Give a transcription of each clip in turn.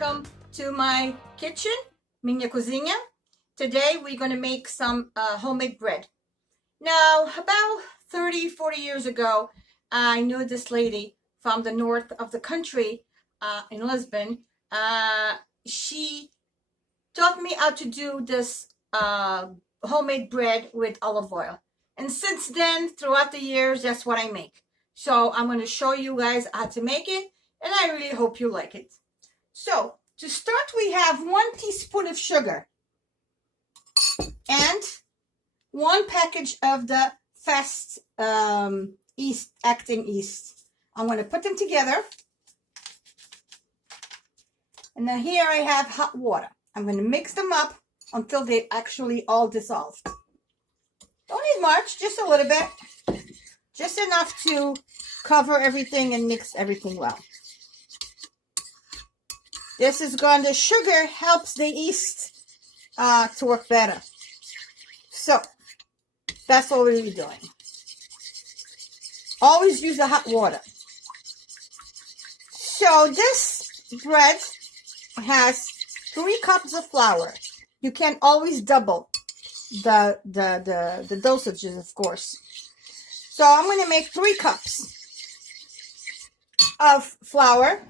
welcome to my kitchen, Minha Cozinha. Today we're going to make some homemade bread. Now, about 30-40 years ago, I knew this lady from the north of the country in Lisbon. She taught me how to do this homemade bread with olive oil. And since then, throughout the years, that's what I make. So I'm going to show you guys how to make it, and I really hope you like it. So to start, we have 1 teaspoon of sugar and 1 package of the fast acting yeast. I'm going to put them together. And now here I have hot water. I'm going to mix them up until they actually all dissolve. Don't need much, just a little bit. Just enough to cover everything and mix everything well. This is going, the sugar helps the yeast to work better. So, that's what we'll be doing. Always use the hot water. So, this bread has 3 cups of flour. You can always double the dosages, of course. So, I'm going to make 3 cups of flour.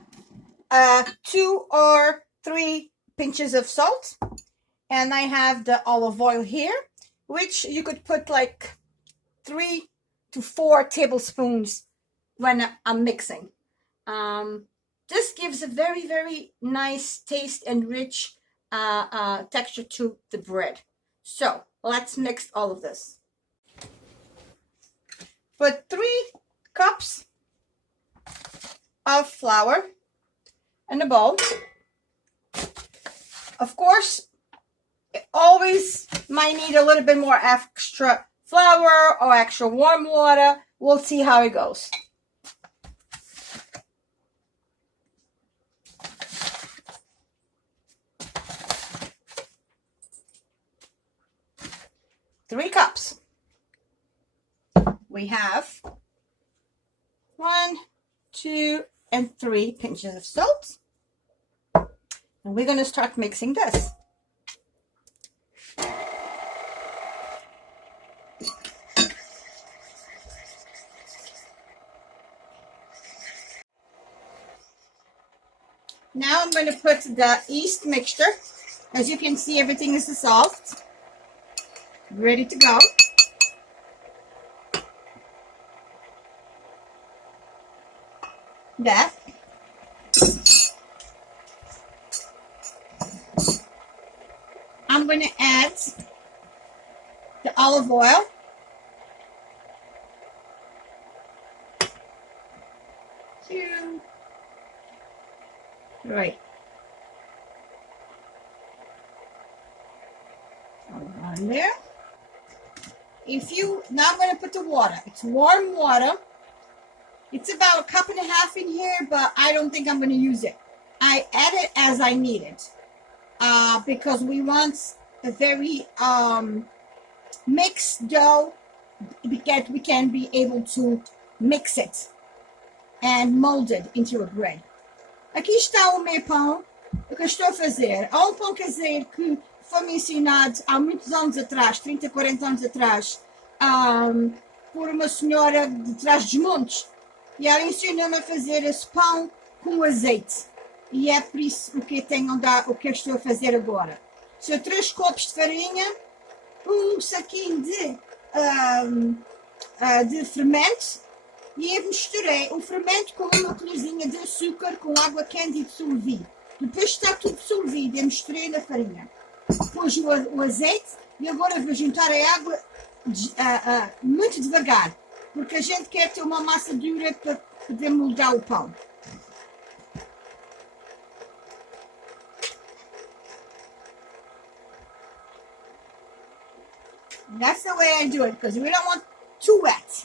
2 or 3 pinches of salt, and I have the olive oil here, which you could put like 3 to 4 tablespoons when I'm mixing. This gives a very, very nice taste and rich texture to the bread. So let's mix all of this. Put 3 cups of flour in a bowl. Of course, it always might need a little bit more extra flour or extra warm water. We'll see how it goes. Three cups. We have 1, 2, and 3 pinches of salt. And we're going to start mixing this. Now I'm going to put the yeast mixture. As you can see, everything is dissolved. Ready to go. That. I'm going to add the olive oil. Two. Right. On there. Now I'm going to put the water. It's warm water. It's about 1.5 cups in here, but I don't think I'm going to use it. I add it as I need it. Because we want a very mixed dough, because we can be able to mix it and mold it into a bread. Aqui está o meu pão, o que eu estou a fazer. Há um pão caseiro que foi-me ensinado há muitos anos atrás, 30, 40 anos atrás, por uma senhora de Trás-os-Montes. E ela ensinou-me a fazer esse pão com azeite. E é por isso o que eu estou a fazer agora. São 3 copos de farinha, um saquinho de fermento, e eu misturei o fermento com uma colherzinha de açúcar com água quente e dissolvi. Depois está tudo dissolvido, eu misturei na farinha. Pus o azeite e agora vou juntar a água muito devagar, porque a gente quer ter uma massa dura para poder moldar o pão. That's the way I do it, because we don't want too wet.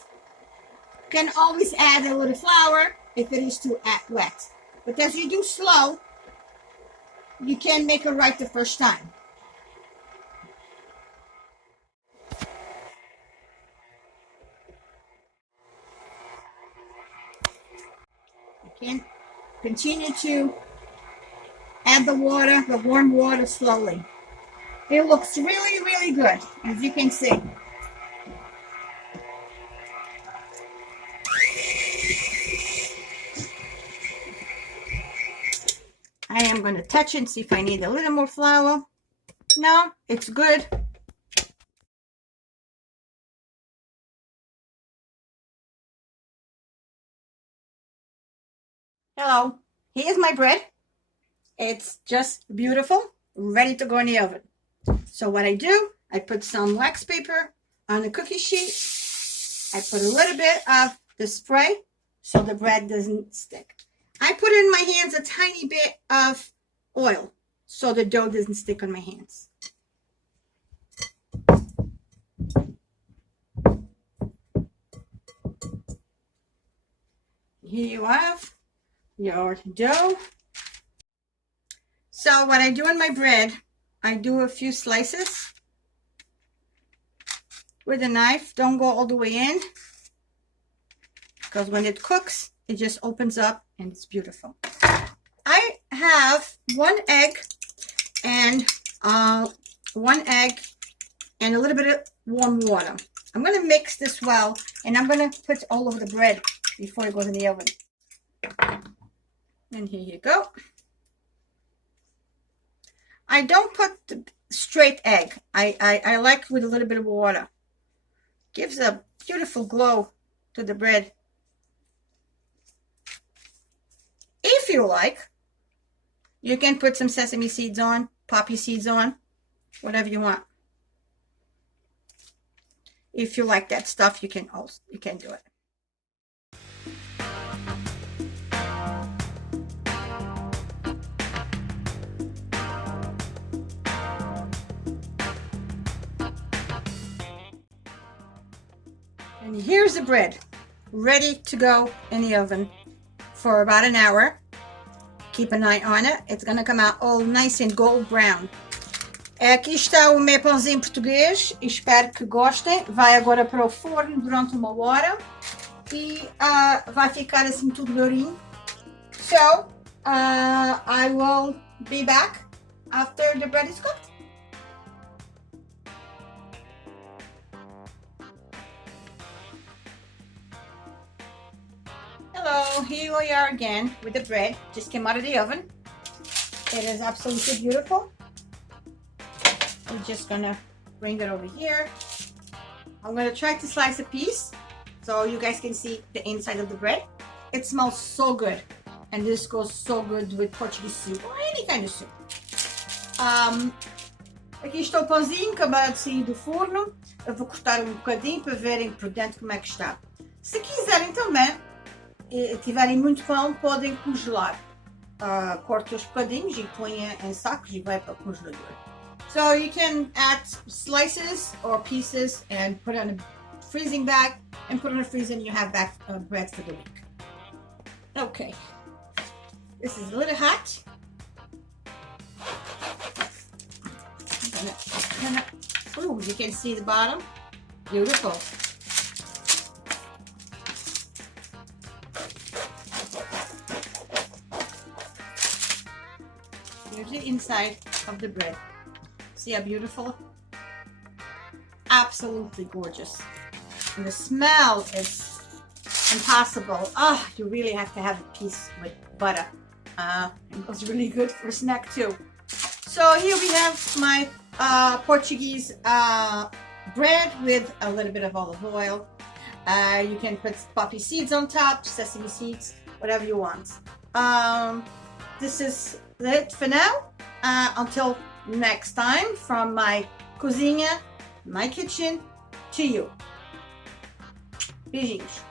You can always add a little flour if it is too wet. But as you do slow, you can make it right the first time. You can continue to add the water, the warm water slowly. It looks really, really good, as you can see. I am going to touch it and see if I need a little more flour. No, it's good. Hello, here's my bread. It's just beautiful, ready to go in the oven. So what I do, I put some wax paper on the cookie sheet. I put a little bit of the spray so the bread doesn't stick. I put in my hands a tiny bit of oil so the dough doesn't stick on my hands. Here you have your dough. So what I do in my bread, I do a few slices with a knife. Don't go all the way in, because when it cooks, it just opens up and it's beautiful. I have one egg and a little bit of warm water. I'm going to mix this well, and I'm going to put all over the bread before it goes in the oven. And here you go. I don't put the straight egg. I like with a little bit of water. Gives a beautiful glow to the bread. If you like, you can put some sesame seeds on, poppy seeds on, whatever you want. If you like that stuff, you can do it. And here's the bread, ready to go in the oven for about an hour. Keep an eye on it. It's going to come out all nice and gold brown. Aqui está o meu pãozinho português. Espero que gostem. Vai agora para o forno durante uma hora. E vai ficar assim tudo dourinho. So, I will be back after the bread is cooked. Hello, here we are again with the bread. Just came out of the oven. It is absolutely beautiful. We're just gonna bring it over here. I'm gonna try to slice a piece so you guys can see the inside of the bread. It smells so good, and this goes so good with Portuguese soup or any kind of soup. Aqui está o pãozinho acabado de sair do forno. Eu vou cortar um bocadinho para verem por dentro como é que está. Se quiserem também, tiverem muito pão, podem congelar. Cortem os bocadinhos e põem em sacos e vai para o congelador. So you can add slices or pieces and put on a freezing bag and put on a freezer, and you have back bread for the week. Okay, this is a little hot. Oh, you can see the bottom. Beautiful. Here's the inside of the bread. See how beautiful? Absolutely gorgeous. And the smell is impossible. Oh, you really have to have a piece with butter. It was really good for a snack too. So here we have my Portuguese bread with a little bit of olive oil. You can put poppy seeds on top, sesame seeds, whatever you want. This is it for now. Until next time, from my cozinha, my kitchen, to you. Beijinhos.